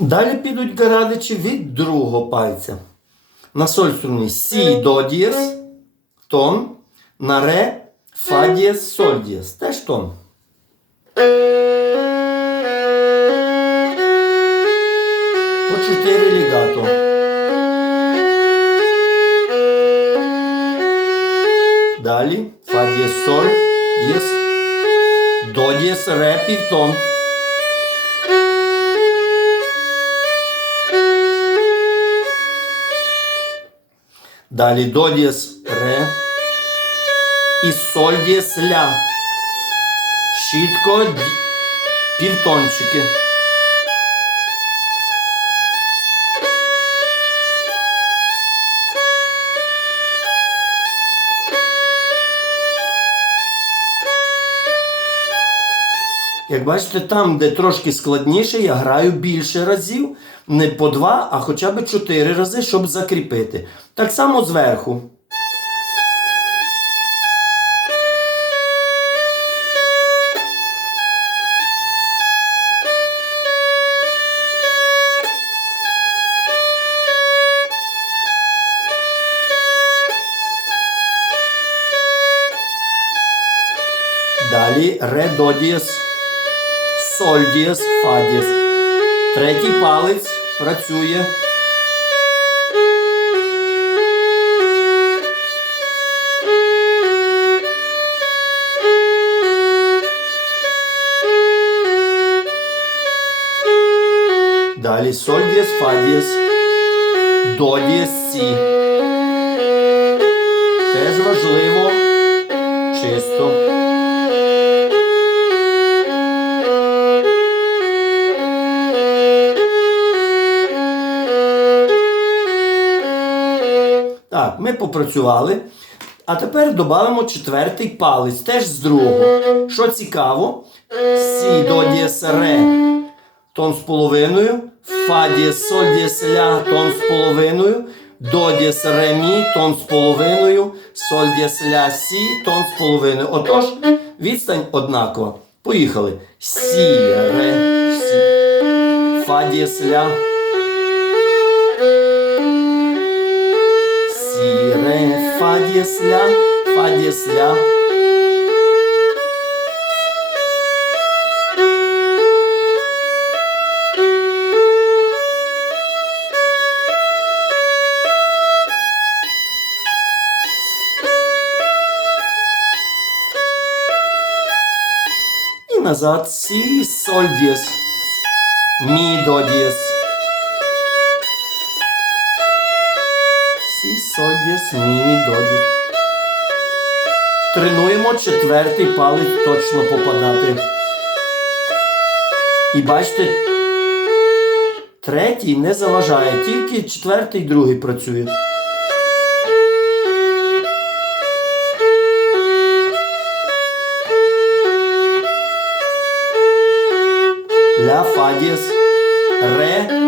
Далі підуть гарадичі від другого пальця. На соль струні сі до дієс, тон, на ре, фа дієс, соль дієс. Теж тон. По чотири лігато. Далі фа дієс, соль дієс, до дієс, ре, півтон. Далі до дієс ре і соль дієс ля. Чітко півтончики. Як бачите, там, де трошки складніше, я граю більше разів, не по два, а хоча б чотири рази, щоб закріпити. Так само зверху. Далі ре до соль дієс, фа дієс. Третій палець працює. Далі соль дієс, фа дієс, до дієс, сі. Теж важливо, чисто. Так, ми попрацювали. А тепер додамо четвертий палець, теж з другого. Що цікаво, сі до дієс ре, тон з половиною, фа дієс соль дієс ля, тон з половиною, до дієс ре мі, тон з половиною, соль дієс ля сі, тон з половиною. Отож, відстань однакова. Поїхали. Сі, ре, сі. Фа дієс ля. Фа дієс ля, фа дієс ля. І назад сі, соль дієс. Мі до дієс. Сі, соль дієс, мі, мі до дієс. Тренуємо четвертий палець точно попадати. І бачите, третій не заважає, тільки четвертий, другий працює. Ля, фа дієс, ре,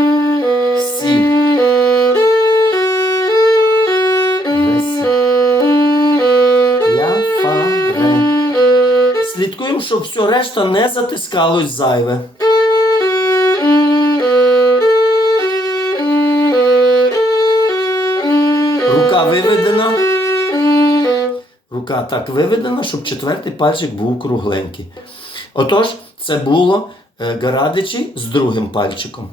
Слідкуємо, щоб все решта не затискалось зайве. Рука виведена. Рука так виведена, щоб четвертий пальчик був кругленький. Отож, це було е, Гарадичі з другим пальчиком.